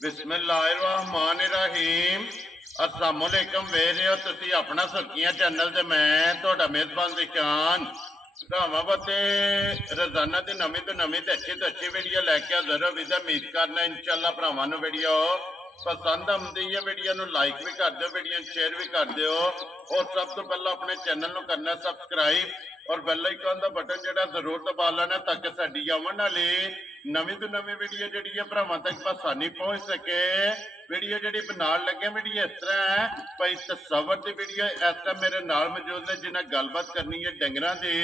बिस्मिल्लाहिर्रहमानिर्रहीम। अस्सलामुअलैकुम वे रहे हो तुसी अपना सुर्खियां चैनल ते मैं तुहाडा मेजबान दिशान भरावां वास्ते रोजाना की नवीं तो नवीं ते अच्छी वीडियो लैके हाजिर हो। विदा उम्मीद करना इंशाअल्लाह भरावां नूं वीडियो पसंद आउंदी है। वीडियो नूं लाइक भी कर दो, वीडियो शेयर भी कर दो और सब तो पहला अपने चैनल नूं करना सबसक्राइब और बेल आइकन का बटन जिहड़ा जरूर दबा लेना ताकि साडी आउण वाली नवीं तो नवीं वीडियो जिहड़ी है भरावां तक आसानी पहुंच सके। वीडियो जिहड़ी बनाउण लगे वीडियो इस तरह है भाई तसव्वुर दी वीडियो इस टाइम मेरे नाल मौजूद ने जिन्हें गलबात करनी है डंगरां दी।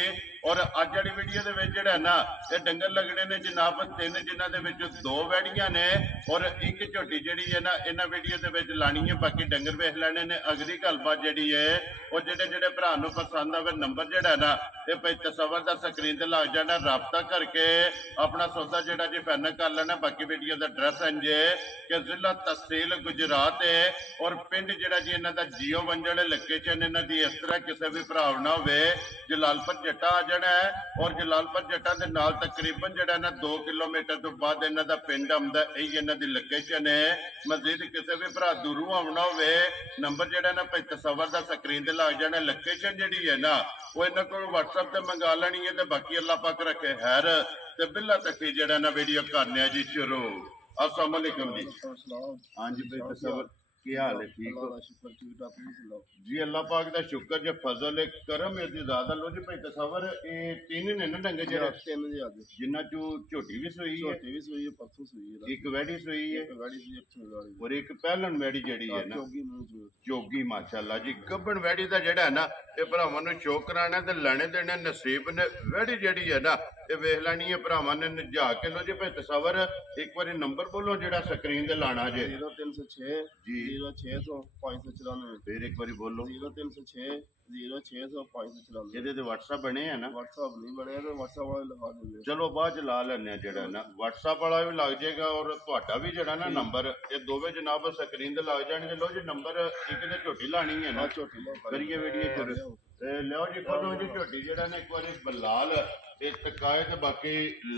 और अज वाली वीडियो दे विच जिहड़ा ना ये डंगर लगने ने जनाब तीन जिन्हां दे विच दो वैड़ियां ने और एक झोटी जिहड़ी है ना इन्हां वीडियो दे विच लानी है। बाकी डंगर वेख लैणे ने। अगली गलबात जिहड़ी है और जिहड़े जिहड़े भरा नूं पसंद आवे नंबर जिहड़ा ना ये भाई तसव्वुर दा स्क्रीन ते लग जाना, राबता करके अपना सौदा जिहड़ा जी फाइनल कर लेना। बाकी वीडियो दा एड्रैस इंजे कि जिला तहसील गुजरात है और पिंड जिहड़ा जी इन्हां दा जियो वंजल लोकेशन इन्हां दी इस तरह किसी भी भरा ना होवे जलालपुर जट्टा आ जाना है। और जलालपुर जट्टा के नाल तकरीबन जिहड़ा ना 2 किलोमीटर तो बाद इन्हां दा पिंड आउंदा, यही इन्हां दी लोकेशन है। मजीद किसी भी भरा दूरों आउणा होवे नंबर जिहड़ा ना भाई तसव्वुर दा स्क्रीन ते लग जाना। लोकेशन जिहड़ी है ना वो इन्हां कोल WhatsApp ते मंगा लेनी है। ते बाकी अल्लाह पाक रखे खैर ते बिल्ला तक जिहड़ा ना वीडियो करने जी शुरू। अस्सलाम वालेकुम जी। हाँ जी भाई तसव्वुर की हाल है? ठीक हो जी, अल्लाह पाक दा शुक्र जे फजल है करम है ज्यादा। लो जी भाई तसव्वुर ये तीन ने ना डंगे जेड़े जिन्ना चो झोटी भी सूई है, एक वैड़ी सूई है और एक पहलन वैड़ी जेड़ी है ना जोगी माशाअल्लाह जी। गब्बन वैड़ी दा जेड़ा है ना ये भरावां नूं शौक कराना ते लैणे देने नसीब ने। वैड़ी जेड़ी है ना ये वेख लैनी है भरावां ने नजा के। लो जी भाई तसव्वुर एक बार नंबर बोलो जेड़ा स्क्रीन ते लाना जे। 0306 जी 0600 594 फिर एक बार बोलो। 0306 0600 594 ਇਹਦੇ ਤੇ WhatsApp ਬਣੇ ਆ ਨਾ? WhatsApp नहीं बने तो WhatsApp वाले लगा देंगे। ਚਲੋ ਬਾਅਦ ਚ ਲਾ ਲੈਣੇ ਆ ਜਿਹੜਾ ਨਾ WhatsApp ਵਾਲਾ ਵੀ ਲੱਗ ਜਾਏਗਾ ਔਰ ਤੁਹਾਡਾ ਵੀ ਜਿਹੜਾ ਨਾ ਨੰਬਰ ਇਹ ਦੋਵੇਂ ਜਨਾਬ ਸਕਰੀਨ ਤੇ ਲੱਗ ਜਾਣਗੇ। ਲੋ ਜੀ ਨੰਬਰ ਇੱਕ ਤੇ ਝੋਟੀ ਲਾਣੀ ਹੈ ਨਾ ਕਰੀਏ ਵੀਡੀਓ ਸ਼ੁਰੂ ਤੇ ਲਿਓ ਜੀ ਖੋਲੋ ਜੀ ਝੋਟੀ ਜਿਹੜਾ ਨਾ ਇੱਕ ਵਾਰੀ ਬਲਾਲ ਤੇ ਤਕਾਏ ਤੇ ਬਾਕੀ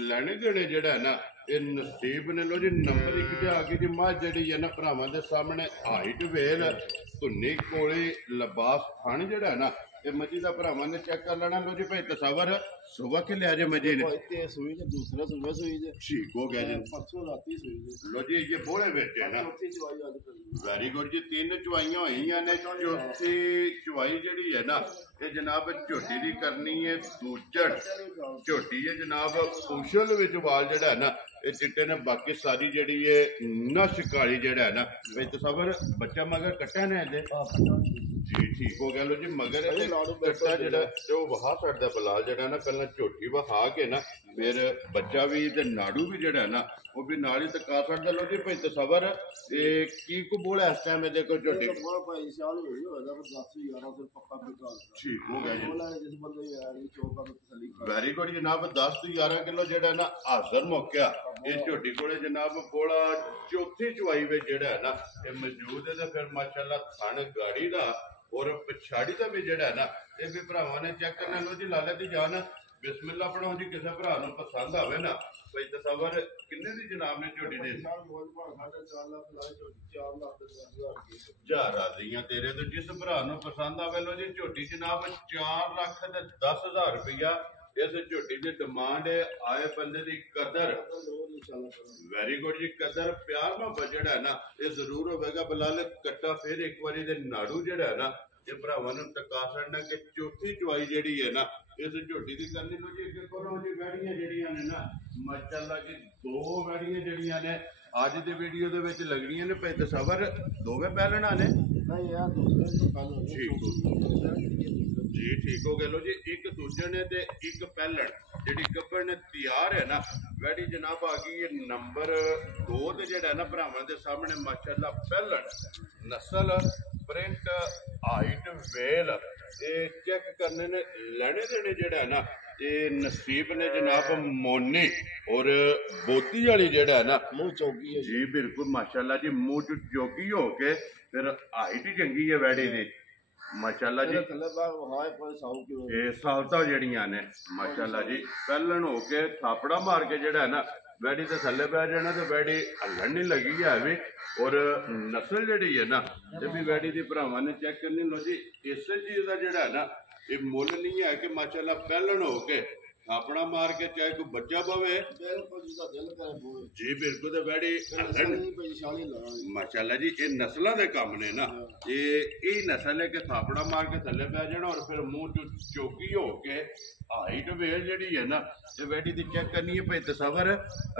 ਲੈਣੇ ਦੇਣੇ ਜਿਹੜਾ ਹੈ ਨਾ ਇਹ ਨਸੀਬ ਨੇ। ਲੋ ਜੀ ਨੰਬਰ ਇੱਕ ਤੇ ਆ ਗਈ ਜੀ ਮੱਝ ਜਿਹੜੀ ਹੈ ਨਾ ਭਰਾਵਾਂ ਦੇ ਸਾਹਮਣੇ ਹਾਈਟ ਵੇਲ ਧੁੰਨੀ ਕੋਲੇ ਲਿਬਾਸ ਥਣ ਜਿਹੜਾ ਨਾ ये मजी का भरावां ने चेक कर लेना। लो जी भाई तसव्वुर सुबह के लिया जे मजी ने सुई जे दूसरा सुबह सुई जे ठीक हो गया जी। परसों राती सुई जे। लो जी ये बोले बेटे ना वेरी गुड जी। तीन चुवाइयां होईयां ने, चौथी चुवाई जिहड़ी है ना ये जनाब झोटी दी करनी है दूजड़ झोटी है जनाब उछल विच वाल जिहड़ा है ना ये चिट्टे ने। बाकी सारी जिहड़ी है नश काली जिहड़ा है ना भाई तसव्वुर बच्चा मगर कट्टा ने जी ठीक हो गया। लो जी मगर कट्टा जिहड़ा ते वहा छड्डदा बलाल जिहड़ा ना पहला झोटी वहा के ना फिर बच्चा भी ते नाड़ू भी जिहड़ा ना वो भी नाल ही तका छड्डदा। लो जी भाई तसव्वुर ये की को बोला इस टाइम दे को झोटी ठीक हो गया जी। वेरी गुड जनाब 10 तो 11 किलो जिहड़ा ना हाजिर मौका इस झोटी कोले जनाब बोला चौथी चुवाई में जिहड़ा है ना ये मौजूद है। फिर माशाअल्लाह थण गाड़ी दा और पिछाड़ी का भी जिहड़ा है ना ये भी भरावां ने चेक करना। लो जी लाले दी जान बिस्मिल्लाह पढ़ो जी। किसी भरा नूं पसंद आवे ना भाई तसव्वुर किन्ने दी जनाब ने झोटी दे जा राजियां तेरे तो जिस भरा नूं पसंद आवे। लो जी झोटी जनाब 4,10,000 रुपया इस झोटी की डिमांड है। आए बंदे की कदर वेरी गुड जी। कदर प्यार मोहब्बत जिहड़ा है ना ये जरूर होगा। बलाल कट्टा फिर एक बारी दे नाड़ू जिहड़ा है ना ये भरावां नूं टका छड्डना कि चौथी चुवाई जिहड़ी है ना इस झोटी की करनी। लो जी अगे खोलो जी वैड़ियां जिहड़ियां ने ना माशाअल्लाह जी दो वैड़ियां जिहड़ियां ने अज दी वीडियो दे विच लगणियां ने भाई तसव्वुर दोवें पहलणा ने जी ठीक हो गया। लो जी एक दूजे ने ते एक पहलण जिहड़ी गब्बड़ ने तैयार है ना वैड़ी जनाब आ गई है नंबर 2 ते जिहड़ा ना भरावां दे सामने माशाअल्लाह पहलण नस्ल प्रिंट हाइट वेल ये चेक करने ने लैने देने जिहड़ा है ना ये नसीब ने जनाब मोनी और बोती वाली जिहड़ा है ना मुंह चौकी है जी बिल्कुल माशाअल्लाह जी। मुंह च जोगी हो के फिर हाइट चंगी है वैड़ी दी माशाअल्लाह जी। ये सालता जड़ियां ने माशाअल्लाह जी पहलन हो के थापड़ा मार के जिहड़ा है ना वैडी तो थले पै जाना तो वैडी हलन नहीं लगी है भी और नस्ल जी है ना ये भी वैडी की भरावां ने चेक करनी लो जी इस चीज का जोड़ा है ना ये मुल नहीं है कि माशाल्लाह पहलन हो के अपना मार के चाहे कोई बच्चा पवे बिल्कुल जिसका दिल करे बोले जी बिल्कुल तो वैडी हलन नहीं परेशानी लगा माशाल्लाह जी ये नस्लों के काम ने ना ये नस्ल है कि थापड़ा मार के थले पै जाना और फिर मुंह चो चौकी हो के हाइट वेल जी है ना ये वैडी की चेक करनी है भाई तस्वर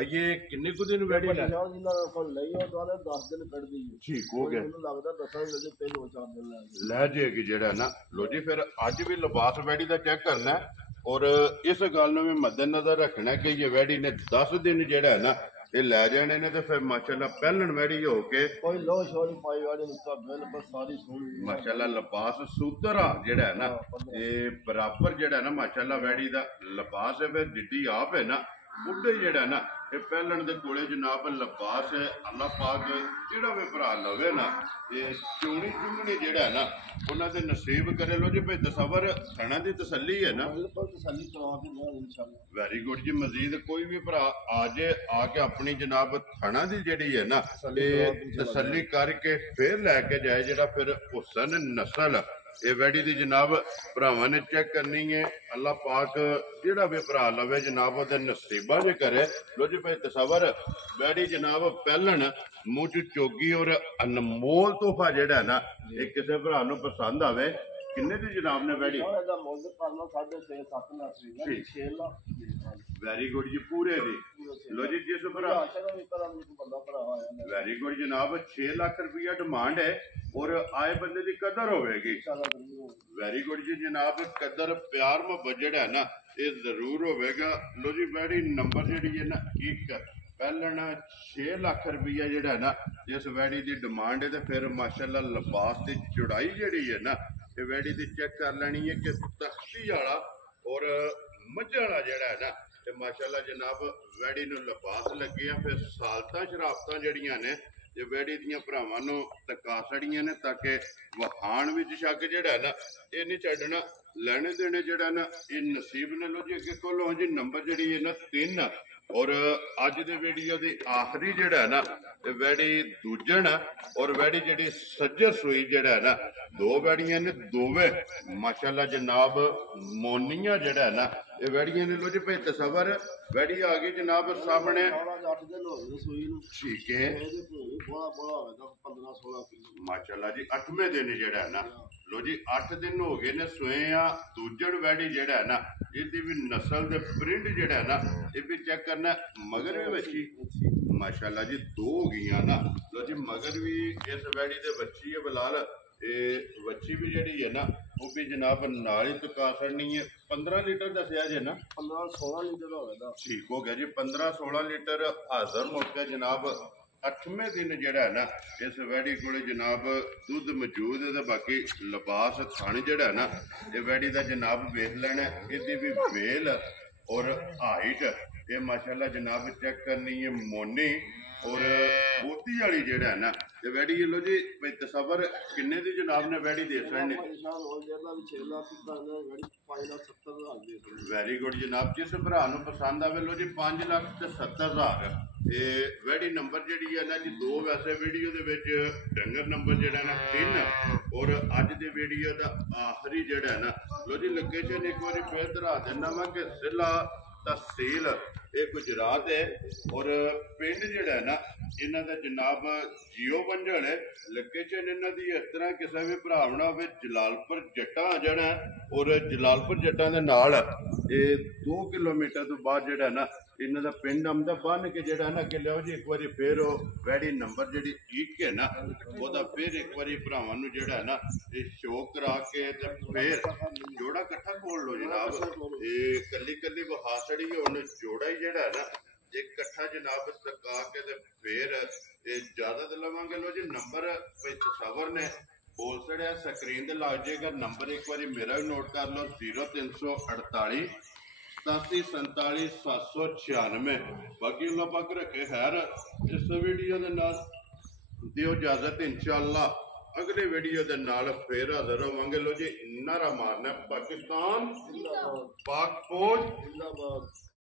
ये किन्ने को दिन वैडी लै परेशान जिन्ना कोल नहीं हो तो 10 दिन कट दी ठीक हो गया ਮੈਨੂੰ ਲੱਗਦਾ 10 ਵਜੇ 3-4 ਦਿਨ ਲੱਗ ਲੈ ਜਾਏਗੀ ਜਿਹੜਾ ਨਾ ਲੋ ਜੀ ਫਿਰ ਅੱਜ ਵੀ ਲਿਬਾਸ ਵੈਡੀ ਦਾ ਚੈੱਕ ਕਰਨਾ ਹੈ ਔਰ ਇਸ ਗੱਲ ਨੂੰ ਵੀ ਮੱਦੇਨਜ਼ਰ ਰੱਖਣਾ ਕਿ ਇਹ ਵੈਡੀ ਨੇ 10 ਦਿਨ ਜਿਹੜਾ ਹੈ ਨਾ ਇਹ ਲੈ ਜਾਣੇ ਨੇ ਤੇ ਫਿਰ ਮਾਸ਼ਾਅੱਲਾ ਪਹਿਲਣ ਵੈਡੀ ਹੋ ਕੇ ਕੋਈ ਲੋ ਸ਼ੋਰੀ ਪਾਈ ਵਾਲੀ ਉਸका ਬਿਲਕੁਲ ਸਾਰੀ ਸੋਹਣੀ ਮਾਸ਼ਾਅੱਲਾ ਲਿਬਾਸ ਸੂਤਰਾ ਜਿਹੜਾ ਹੈ ਨਾ ਇਹ ਬਰਾਬਰ ਜਿਹੜਾ ਨਾ ਮਾਸ਼ਾਅੱਲਾ ਵੈਡੀ ਦਾ ਲਿਬਾਸ ਹੈ ਫਿਰ ਜਿੱਡੀ ਆਪ ਹੈ ਨਾ ਬੁੱਢੇ ਜਿਹੜਾ ਨਾ ਇਹ ਪਹਿਲਣ ਦੇ ਕੋਲੇ ਜਨਾਬ ਲਿਬਾਸ ਹੈ ਅੱਲਾਹ ਪਾਕ ਜਿਹੜਾ ਵੀ ਭਰਾ ਲਵੇ ਨਾ ਇਹ ਚੋਣੀ ਚੁੰਗਣੀ ਜਿਹੜਾ ਹੈ ਨਾ ਉਹਨਾਂ ਦੇ ਨਸੀਬ ਕਰੇ ਲੋ ਜੀ ਭਾਈ ਤਸਵਰ ਖਾਣਾ ਦੀ ਤਸੱਲੀ ਹੈ ਨਾ ਬਿਲਕੁਲ ਤਸੱਲੀ ਕਰਵਾ ਕੇ ਲਿਆ ਇਨਸ਼ਾਅੱਲਾ ਵੈਰੀ ਗੁੱਡ ਜੀ ਮਜ਼ੀਦ ਕੋਈ ਵੀ ਭਰਾ ਆ ਜੇ ਆ ਕੇ ਆਪਣੀ ਜਨਾਬ ਥਣਾ ਦੀ ਜਿਹੜੀ ਹੈ ਨਾ ਇਹ ਤਸੱਲੀ ਕਰਕੇ ਫੇਰ ਲੈ ਕੇ ਜਾਏ ਜਿਹੜਾ ਫਿਰ ਹੁਸਨ ਨਸਲ ਇਹ ਵੈਡੀ ਦੀ ਜਨਾਬ ਭਰਾਵਾਂ ਨੇ ਚੈੱਕ ਕਰਨੀ ਹੈ ਅੱਲਾਹ ਪਾਕ ਜਿਹੜਾ ਵੀ ਭਰਾ ਲਵੇ ਜਨਾਬ ਉਹਦੇ ਨਸੀਬਾਂ ਜੇ ਕਰੇ ਲੋ ਜੀ ਭਾਈ ਤਸਵਰ ਵੈਡੀ ਜਨਾਬ ਪਹਿਲਣ ਮੂੰਹ ਚ ਚੋਗੀ ਔਰ ਅਨਮੋਲ ਤੋਹਫਾ ਜਿਹੜਾ ਨਾ ਇਹ ਕਿਸੇ ਭਰਾ ਨੂੰ ਪਸੰਦ ਆਵੇ ਕਿੰਨੇ ਦੀ ਜਨਾਬ ਨੇ ਵੈਡੀ ਇਹਦਾ ਮੁੱਲ ਕਰਨਾ 6.5-7 ਲੱਖ ਰੁਪਏ 6 ਲੱਖ ਵੈਰੀ ਗੁੱਡ ਜੀ ਪੂਰੇ ਦੀ ਲੋ ਜੀ ਜਿਸ ਭਰਾ ਚਲੋ ਇੱਕ ਤਰ੍ਹਾਂ ਦਾ ਬੰਦਾ ਭਰਾ ਆਇਆ ਵੈਰੀ ਗੁੱਡ ਜਨਾਬ 6 ਲੱਖ ਰੁਪਇਆ ਡਿਮਾਂਡ ਹੈ ਔਰ ਆਏ ਬੰਦੇ ਦੀ ਕਦਰ ਹੋਵੇਗੀ ਇਨਸ਼ਾਅੱਲਾ ਵੈਰੀ ਗੁੱਡ ਜੀ ਜਨਾਬ ਕਦਰ ਪਿਆਰ ਮੁਹੱਬਤ ਜਿਹੜਾ ਹੈ ਨਾ ਇਹ ਜ਼ਰੂਰ ਹੋਵੇਗਾ ਲੋ ਜੀ ਵੈਡੀ ਨੰਬਰ ਜਿਹੜੀ ਹੈ ਨਾ ਇੱਕ ਪਹਿਲਣ 6 ਲੱਖ ਰੁਪਇਆ ਜਿਹੜਾ ਹੈ ਨਾ ਇਸ ਵੈਡੀ ਦੀ ਡਿਮਾਂਡ ਹੈ ਤੇ ਫਿਰ ਮਾਸ਼ਾਅੱਲਾ ਲਿਬਾਸ ਦੀ ਚੌੜਾਈ ਜਿਹੜੀ ਹੈ ਨਾ ਇਹ ਵੈਡੀ ਦੀ ਚੈੱਕ ਕਰ ਲੈਣੀ ਹੈ ਕਿ ਤਖਤੀ ਵਾਲਾ ਔਰ ਮੱਝਾਂ ਵਾਲਾ ਜਿਹੜਾ ਹੈ ਨਾ ਤੇ ਮਾਸ਼ਾਅੱਲਾ ਜਨਾਬ ਵੈਡੀ ਨੂੰ ਲਿਬਾਸ ਲੱਗੇ ਆ ਫਿਰ ਸਾਲਤਾਂ ਸ਼ਰਾਬਤਾਂ ਜਿਹੜੀਆਂ ਨੇ ਇਹ ਵੈਡੀ ਦੀਆਂ ਭਰਾਵਾਂ ਨੂੰ ਤਕਾ ਛੜੀਆਂ ਨੇ ਤਾਂ ਕਿ ਵਹਾਣ ਵਿੱਚ ਸ਼ੱਕ ਜਿਹੜਾ ਹੈ ਨਾ ਇਹ ਨਹੀਂ ਛੱਡਣਾ ਲੈਣੇ ਦੇਣੇ ਜਿਹੜਾ ਨਾ ਇਹ ਨਸੀਬ ਨੇ ਲੋ ਜੀ ਅੱਗੇ ਕੋਲੋਂ ਜੀ ਨੰਬਰ ਜਿਹੜੀ ਹੈ ਨਾ 3 ਔਰ ਅੱਜ ਦੇ ਵੀਡੀਓ ਦੀ ਆਖਰੀ ਜਿਹੜਾ ਹੈ ਨਾ ਤੇ ਵੈੜੀ ਦੂਜਣ ਔਰ ਵੈੜੀ ਜਿਹੜੀ ਸੱਜਰ ਸੂਈ ਜਿਹੜਾ ਹੈ ਨਾ ਦੋ ਵੈੜੀਆਂ ਨੇ ਦੋਵੇਂ ਮਾਸ਼ਾਅੱਲਾ ਜਨਾਬ ਮੋਨੀਆਂ ਜਿਹੜਾ ਹੈ ਨਾ ਇਹ ਵੈੜੀਆਂ ਨੇ ਲੋ ਜੀ ਭਾਈ ਤਸਵਰ ਵੈੜੀ ਆ ਗਈ ਜਨਾਬ ਸਾਹਮਣੇ 8 ਦਿਨ ਹੋ ਗਏ ਸੂਈ ਨੂੰ ਠੀਕ ਹੈ ਇਹਦੇ ਕੋਈ ਬੜਾ ਹੋਵੇਗਾ 15-16 ਕਿਲੋ ਮਾਸ਼ਾਅੱਲਾ ਜੀ 8ਵੇਂ ਦਿਨ ਜਿਹੜਾ ਹੈ ਨਾ ਲੋ ਜੀ 8 ਦਿਨ ਹੋ ਗਏ ਨੇ ਸੋਏ ਆ ਦੂਜੜ ਵੈੜੀ ਜਿਹੜਾ ਹੈ ਨਾ ਇਹਦੀ ਵੀ ਨਸਲ ਦੇ ਪ੍ਰਿੰਟ ਜਿਹੜਾ ਹੈ ਨਾ ਇਹ ਵੀ ਚੈੱਕ ਕਰਨਾ ਮਗਰ ਵੀ ਬੱਚੀ ਮਾਸ਼ਾਅੱਲਾ ਜੀ 2 ਹੋ ਗਈਆਂ ਨਾ ਲੋ ਜੀ ਮਗਰ ਵੀ ਇਸ ਵੈੜੀ ਦੇ ਬੱਚੀ ਹੈ ਬਲਾਲ ਇਹ ਬੱਚੀ ਵੀ ਜਿਹੜੀ ਹੈ ਨਾ ਉਹ ਵੀ ਜਨਾਬ ਨਾਲ ਹੀ ਤੁਕਾ ਛੜਨੀ ਹੈ 15 ਲੀਟਰ ਦੱਸਿਆ ਜੇ ਨਾ 15-16 ਲੀਟਰ ਹੋਵੇਗਾ ਠੀਕ ਹੋ ਗਿਆ ਜੀ 15-16 ਲੀਟਰ ਹਾਜ਼ਰ ਮੁੜ ਕੇ ਜਨਾਬ 8ਵੇਂ ਦਿਨ ਜਿਹੜਾ ਹੈ ਨਾ ਇਸ ਵੈੜੀ ਕੋਲੇ ਜਨਾਬ ਦੁੱਧ ਮੌਜੂਦ ਹੈ ਤੇ ਬਾਕੀ ਲਿਬਾਸ ਥਣ ਜਿਹੜਾ ਹੈ ਨਾ ਇਹ ਵੈੜੀ ਦਾ ਜਨਾਬ ਵੇਖ ਲੈਣਾ ਇਹਦੀ ਵੀ ਵੇਲ ਔਰ ਹਾਈਟ ਇਹ ਮਾਸ਼ਾਅੱਲਾ ਜਨਾਬ ਚੈੱਕ ਕਰਨੀ ਹੈ ਮੋਨੀ ਔਰ ਮੋਤੀ ਵਾਲੀ ਜਿਹੜਾ ਹੈ ਨਾ ਤੇ ਵੈੜੀ ਲੋ ਜੀ ਭਾਈ ਤਸਵਰ ਕਿੰਨੇ ਦੀ ਜਨਾਬ ਨੇ ਵੈੜੀ ਦੇ ਸਕਣੇ ਪਰੇਸ਼ਾਨ ਹੋ ਜਾਂਦਾ ਵੀ 6 ਲੱਖ ਦਾ ਗੜੀ 5,70,000 ਦੇ ਵੈਰੀ ਗੁੱਡ ਜਨਾਬ ਜਿਸ ਭਰਾ ਨੂੰ ਪਸੰਦ ਆਵੇ ਲੋ ਜੀ 5,70,000 ਇਹ ਵੈੜੀ ਨੰਬਰ ਜਿਹੜੀ ਹੈ ਨਾ ਜੀ 2 ਵੈਸੇ ਵੀਡੀਓ ਦੇ ਵਿੱਚ ਡੰਗਰ ਨੰਬਰ ਜਿਹੜਾ ਨਾ 3 ਔਰ ਅੱਜ ਦੇ ਵੀਡੀਓ ਦਾ ਆਖਰੀ ਜਿਹੜਾ ਹੈ ਨਾ ਲੋ ਜੀ ਲੋਕੇਸ਼ਨ ਇੱਕ ਵਾਰੀ ਫੇਰ ਦਰਾ ਦੇਣਾ ਵਾ ਕਿ ਜ਼ਿਲ੍ਹਾ ਤਹਿਸੀਲ ਇਹ ਗੁਜਰਾਤ ਹੈ ਔਰ ਪਿੰਡ ਜਿਹੜਾ ਹੈ ਨਾ ਇਹਨਾਂ ਦਾ ਜਨਾਬ ਜੀਓ ਬੰਝਲ ਹੈ ਲੋਕੇਸ਼ਨ ਇਹਨਾਂ ਦੀ ਇਸ ਤਰ੍ਹਾਂ ਕਿਸੇ ਵੀ ਭਰਾ ਬਣਾ ਹੋਵੇ ਜਲਾਲਪੁਰ ਜੱਟਾਂ ਆ ਜਾਣਾ ਔਰ ਜਲਾਲਪੁਰ ਜੱਟਾਂ ਦੇ ਨਾਲ ਇਹ 2 ਕਿਲੋਮੀਟਰ ਤੋਂ ਬਾਅਦ ਜਿਹੜਾ ਨਾ ਇਹਨਾਂ ਦਾ ਪਿੰਡ ਆਉਂਦਾ ਬੰਨ ਕੇ ਜਿਹੜਾ ਨਾ ਕਿ ਲਿਓ ਜੀ ਇੱਕ ਵਾਰੀ ਫੇਰ ਉਹ ਵੈੜੀ ਨੰਬਰ ਜਿਹੜੀ ਠੀਕ ਹੈ ਨਾ ਉਹਦਾ ਫੇਰ ਇੱਕ ਵਾਰੀ ਭਰਾਵਾਂ ਨੂੰ ਜਿਹੜਾ ਨਾ ਇਹ ਸ਼ੋਅ ਕਰਾ ਕੇ ਤੇ ਫੇਰ ਜੋੜਾ ਇਕੱਠਾ ਖੋਲ ਲਓ ਜਨਾਬ ਇਹ ਕੱਲੀ ਕੱਲੀ ਬਹਾਸੜੀ ਹੁਣ ਜੋੜਾ ਹੀ ਜਿਹੜਾ ਨਾ ਇੱਕ ਇਕੱਠਾ ਜਨਾਬ ਤਕਾ ਕੇ ਤੇ ਫੇਰ ਇਹ ਜ਼ਿਆਦਾ ਤੇ ਲਵਾਂਗੇ ਲੋ ਜੀ ਨੰਬਰ ਭਾਈ ਤਸਵਰ ਨੇ ਬੋਲ ਸੜਿਆ ਸਕਰੀਨ ਤੇ ਲੱਗ ਜਾਏਗਾ ਨੰਬਰ ਇੱਕ ਵਾਰੀ ਮੇਰਾ ਵੀ ਨੋਟ ਕਰ ਲਓ 0348 87 47 796 ਬਾਕੀ ਅੱਲਾਹ ਪਾਕ ਰੱਖੇ ਖੈਰ ਇਸ ਵੀਡੀਓ ਦੇ ਨਾਲ ਦਿਓ ਇਜਾਜ਼ਤ ਇੰਸ਼ਾਅੱਲਾ ਅਗਲੇ ਵੀਡੀਓ ਦੇ ਨਾਲ ਫੇਰ ਹਾਜ਼ਰ ਹੋਵਾਂਗੇ ਲੋ ਜੀ ਨਾਰਾ ਮਾਰਨਾ ਪਾਕਿਸਤਾਨ ਪਾਕ ਫੌਜ ਜਿੰਦਾਬਾਦ